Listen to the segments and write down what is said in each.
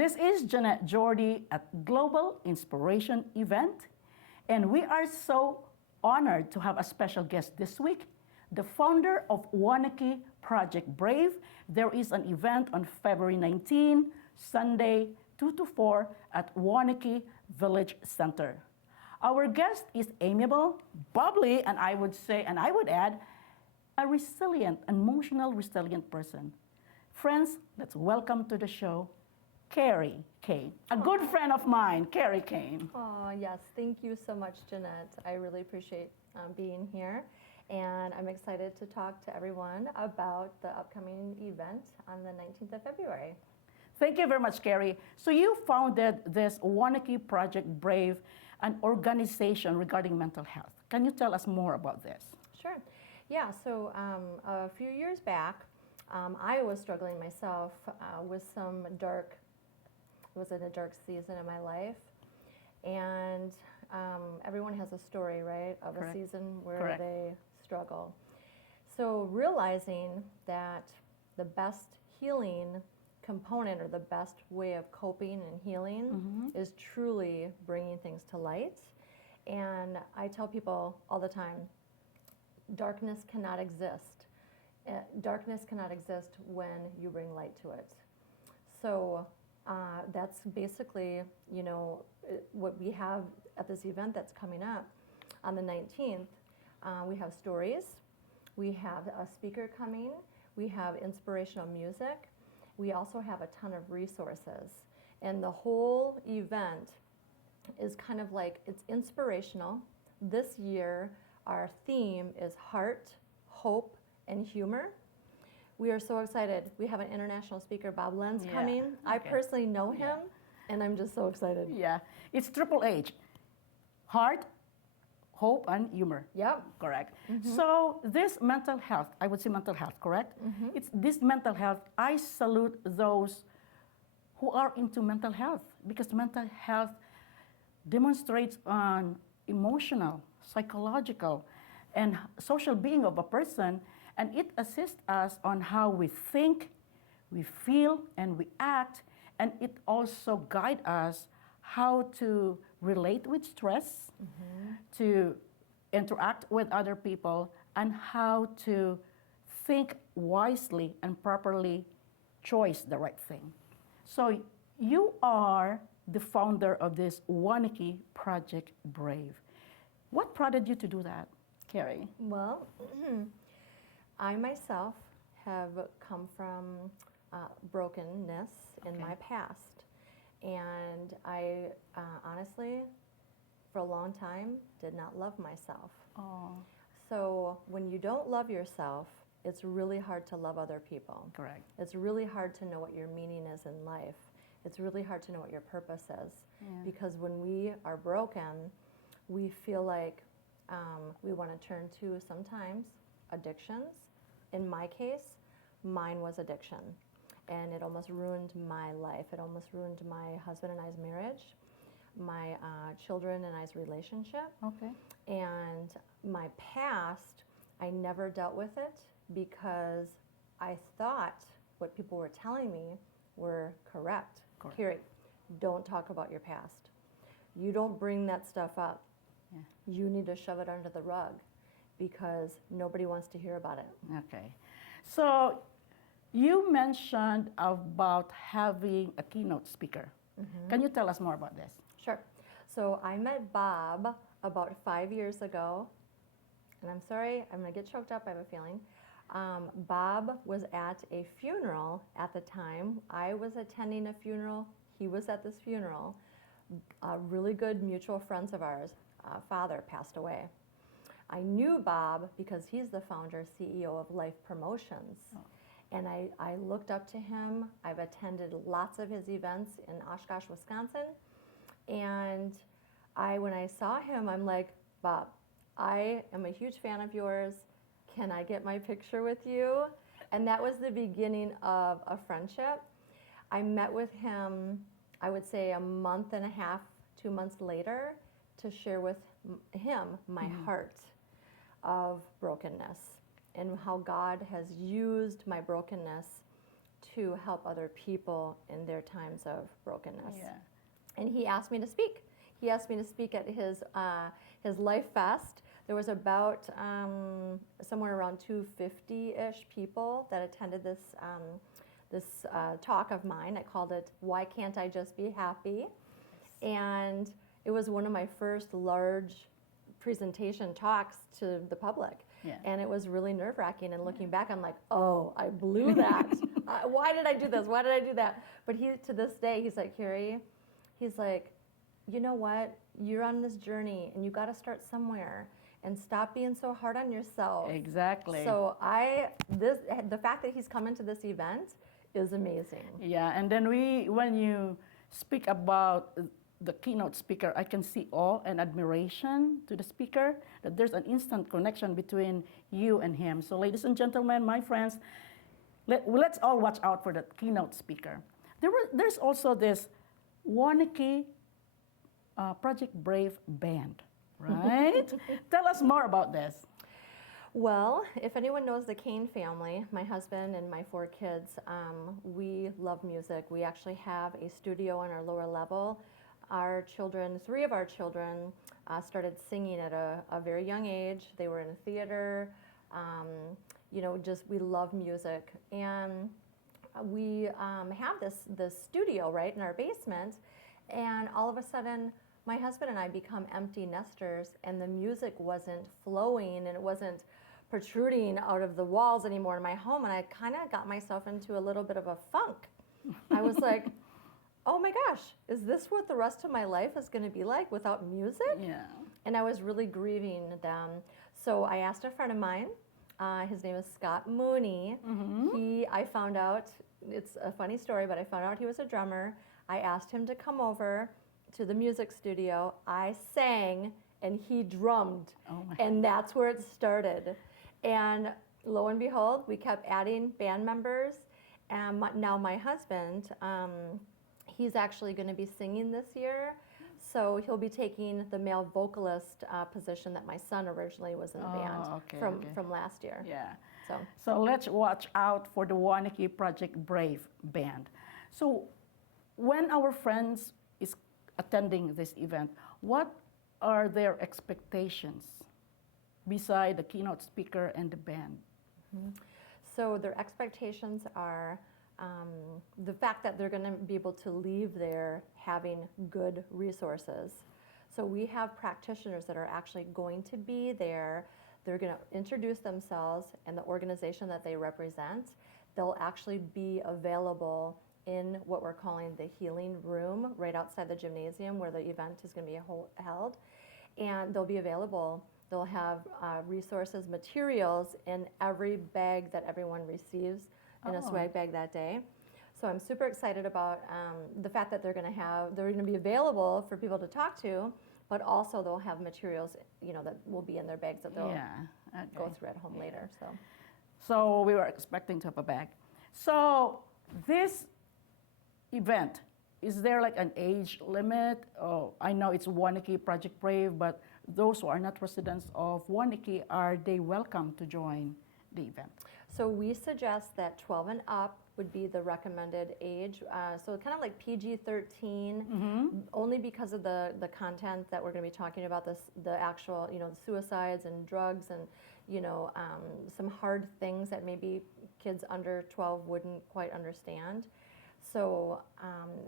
This is Jeanette Jordy at Global Inspiration Event, and we are so honored to have a special guest this week, the founder of Waunakee Project Brave. There is an event on February 19, Sunday, 2 to 4 at Waunakee Village Center. Our guest is amiable, bubbly, and I would add, a resilient, emotional resilient person. Friends, let's welcome to the show, Kerrie Kane, a good friend of mine, Kerrie Kane. Oh, yes. Thank you so much, Jeanette. I really appreciate being here. And I'm excited to talk to everyone about the upcoming event on the 19th of February. Thank you very much, Kerrie. So you founded this Waunakee Project Brave, an organization regarding mental health. Can you tell us more about this? Sure. Yeah, so a few years back, I was struggling myself with some dark, it was in a dark season in my life. And everyone has a story, right, of Correct. a season where Correct. they struggle. So realizing that the best healing component or the best way of coping and healing is truly bringing things to light. And I tell people all the time, darkness cannot exist. Darkness cannot exist when you bring light to it. So that's basically, what we have at this event that's coming up on the 19th. We have stories, we have a speaker coming, we have inspirational music, we also have a ton of resources. And the whole event is kind of like, it's inspirational. This year, our theme is heart, hope, and humor. We are so excited. We have an international speaker, Bob Lenz, coming. Okay. I personally know him, and I'm just so excited. Yeah, it's triple H, heart, hope, and humor. Yep. Correct. So this mental health, I would say mental health, correct? It's this mental health, I salute those who are into mental health, because mental health demonstrates on emotional, psychological, and social being of a person, and it assists us on how we think, we feel, and we act, and it also guides us how to relate with stress, to interact with other people, and how to think wisely and properly choose the right thing. So you are the founder of this Waunakee Project Brave. What prompted you to do that, Kerrie? Well, I myself have come from brokenness in my past. And I honestly, for a long time, did not love myself. Oh, So when you don't love yourself, it's really hard to love other people. correct. It's really hard to know what your meaning is in life. It's really hard to know what your purpose is. Yeah. Because when we are broken, we feel like we want to turn to sometimes addictions. In my case, mine was addiction. And it almost ruined my life. It almost ruined my husband and I's marriage, my children and I's relationship. Okay. And my past, I never dealt with it because I thought what people were telling me were correct. Correct. Kerrie, don't talk about your past. You don't bring that stuff up. Yeah. You need to shove it under the rug because nobody wants to hear about it. Okay. So you mentioned about having a keynote speaker. Can you tell us more about this? Sure. So I met Bob about 5 years ago, and I'm sorry, I'm gonna get choked up, I have a feeling. Bob was at a funeral at the time. I was attending a funeral, he was at this funeral. Really good mutual friends of ours, father passed away. I knew Bob because he's the founder, CEO of Life Promotions. Oh. And I looked up to him. I've attended lots of his events in Oshkosh, Wisconsin. And when I saw him, I'm like, Bob, I am a huge fan of yours. Can I get my picture with you? And that was the beginning of a friendship. I met with him, I would say a month and a half, 2 months later, to share with him my heart of brokenness and how God has used my brokenness to help other people in their times of brokenness. Yeah. And he asked me to speak. He asked me to speak at his Life Fest. There was about somewhere around 250-ish people that attended this talk of mine. I called it "Why Can't I Just Be Happy?" And it was one of my first large presentation talks to the public. Yeah. And it was really nerve-wracking. And looking back, I'm like, oh, I blew that. Why did I do this? Why did I do that? But he, to this day, he's like, Kerrie, he's like, you know what? You're on this journey, and you got to start somewhere, and stop being so hard on yourself. Exactly. So the fact that he's coming to this event is amazing. Yeah, and then when you speak about the keynote speaker, I can see awe and admiration to the speaker, that there's an instant connection between you and him. So ladies and gentlemen, my friends, let's all watch out for the keynote speaker. There's also this Waunakee Project Brave band, right? Tell us more about this. Well, if anyone knows the Kane family, my husband and my 4 kids, we love music. We actually have a studio on our lower level. Our children, 3 of our children, started singing at a very young age. They were in theater. We love music. And we have this studio right in our basement. And all of a sudden, my husband and I become empty nesters, and the music wasn't flowing, and it wasn't protruding out of the walls anymore in my home. And I kind of got myself into a little bit of a funk. I was like, oh my gosh, is this what the rest of my life is going to be like without music? Yeah. And I was really grieving them. So I asked a friend of mine, his name is Scott Mooney. Mm-hmm. I found out, it's a funny story, but I found out he was a drummer. I asked him to come over to the music studio. I sang and he drummed. Oh my. And that's where it started. And lo and behold, we kept adding band members. And now my husband, he's actually going to be singing this year. So he'll be taking the male vocalist position that my son originally was in the band from last year. Yeah. So let's watch out for the Waunakee Project Brave band. So when our friends is attending this event, what are their expectations beside the keynote speaker and the band? So their expectations are the fact that they're going to be able to leave there having good resources. So we have practitioners that are actually going to be there. They're going to introduce themselves and the organization that they represent. They'll actually be available in what we're calling the healing room right outside the gymnasium where the event is going to be held. And they'll be available. They'll have resources, materials in every bag that everyone receives in a swag bag that day. So I'm super excited about the fact that they're going to be available for people to talk to, but also they'll have materials, that will be in their bags that they'll go through at home later. So we were expecting to have a bag. So this event, is there like an age limit? Oh, I know it's Waunakee Project Brave, but those who are not residents of Waunakee, are they welcome to join the event? So we suggest that 12 and up would be the recommended age. So kind of like PG-13, only because of the content that we're going to be talking about, the actual, the suicides and drugs and, some hard things that maybe kids under 12 wouldn't quite understand. So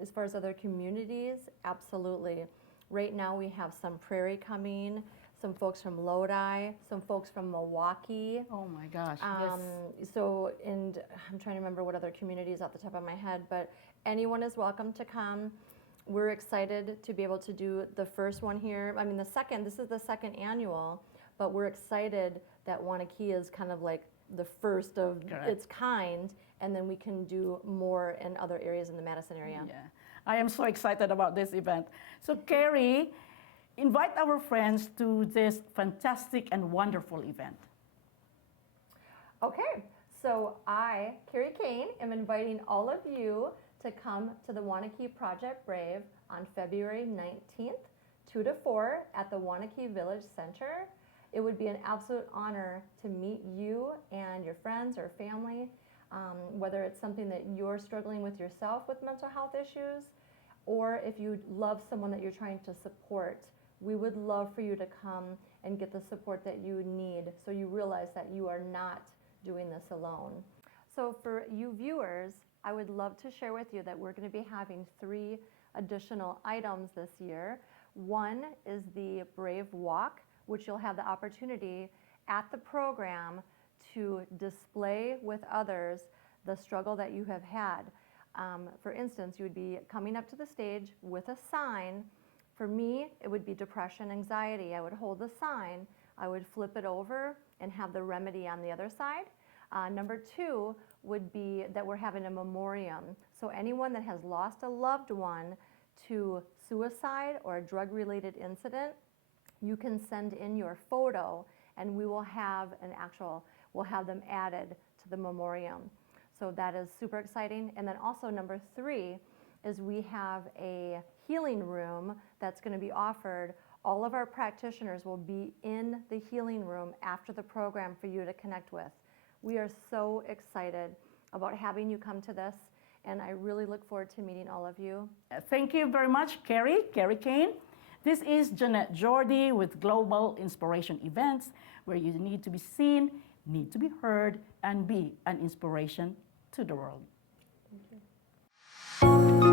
as far as other communities, absolutely. Right now we have some Prairie coming, some folks from Lodi, some folks from Milwaukee. Oh my gosh. So, and I'm trying to remember what other communities off the top of my head, but anyone is welcome to come. We're excited to be able to do the first one here. I mean, this is the second annual, but we're excited that Waunakee is kind of like the first of its kind, and then we can do more in other areas in the Madison area. Yeah, I am so excited about this event. So Kerrie, invite our friends to this fantastic and wonderful event. Okay, so I, Kerrie Kane, am inviting all of you to come to the Waunakee Project Brave on February 19th, 2 to 4 at the Waunakee Village Center. It would be an absolute honor to meet you and your friends or family. whether it's something that you're struggling with yourself with mental health issues, or if you love someone that you're trying to support, we would love for you to come and get the support that you need so you realize that you are not doing this alone. So for you viewers, I would love to share with you that we're going to be having 3 additional items this year. One is the Brave Walk, which you'll have the opportunity at the program to display with others the struggle that you have had. For instance, you would be coming up to the stage with a sign. For me, it would be depression, anxiety. I would hold the sign, I would flip it over and have the remedy on the other side. Number 2 would be that we're having a memoriam. So anyone that has lost a loved one to suicide or a drug-related incident, you can send in your photo and we will have we'll have them added to the memoriam. So that is super exciting. And then also number 3 is we have a healing room that's going to be offered. All of our practitioners will be in the healing room after the program for you to connect with. We are so excited about having you come to this, and I really look forward to meeting all of you. Thank you very much, Kerrie Kane. This is Jeanette Jordy with Global Inspiration Events, where you need to be seen, need to be heard, and be an inspiration to the world. Thank you.